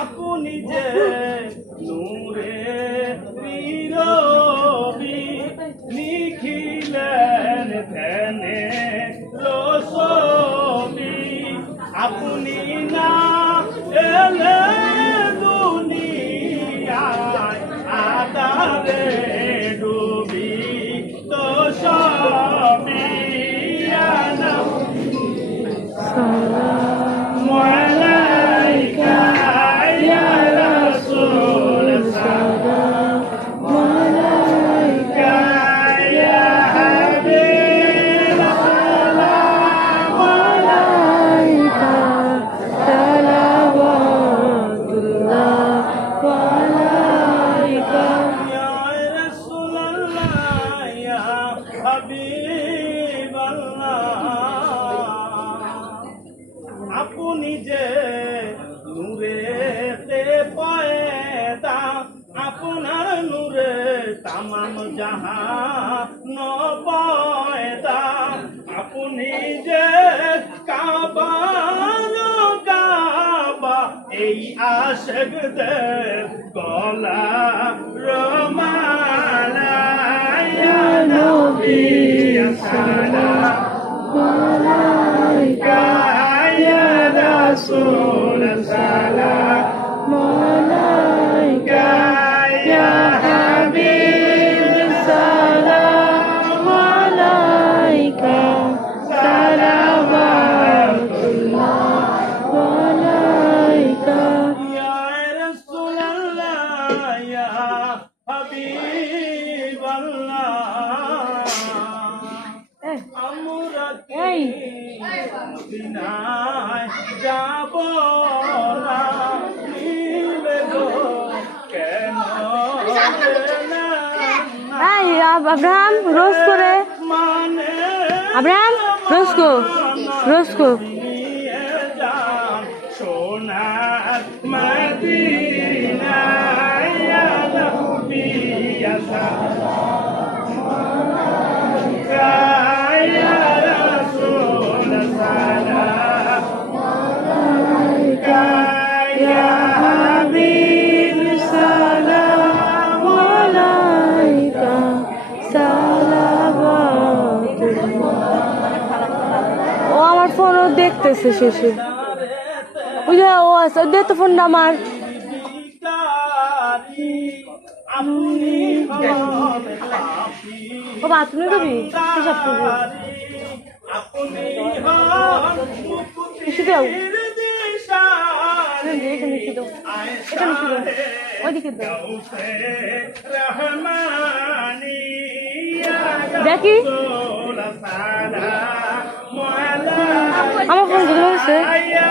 আপনি যে নূরে রবি নিখিলেন ধ্যানে রসবি আপনি না এলে দুনিয়ায় আদারে ডুবি তো সবই আপনি যে নূরেতে পয়দা আপনার নূরে তামাম জাহান পয়দা আপনি যে কাবার কাবা এই আশিকদের গলা রমালা ইয়া নবী সালাম আলাইকা ইয়া রাসূল সালাম আলাইকা ইয়া হাবিব সালাম আলাইকা সালাওয়াতুল্লাহ আলাইকা ইয়া রাসূলুল্লাহ ইয়া হাবিবাল্লাহ আমরা কি মদিনায় যাব না মিলে গো কেন এই আব্রাহাম রোজ করে আব্রাহাম রোজ কো সোনার মদিনা ইয়া নবী ইয়া ও আমার ফোনও দেখতেছে শেষে ওই যে ও আছে দে তো ফোনটা আমার ও বাথরুমে যাবি সব করবি কিছু দাও এখানে কি দাও এখানে কি দাও ওইদিকে দাও দেখি আমার ফোন ধরে হয়েছে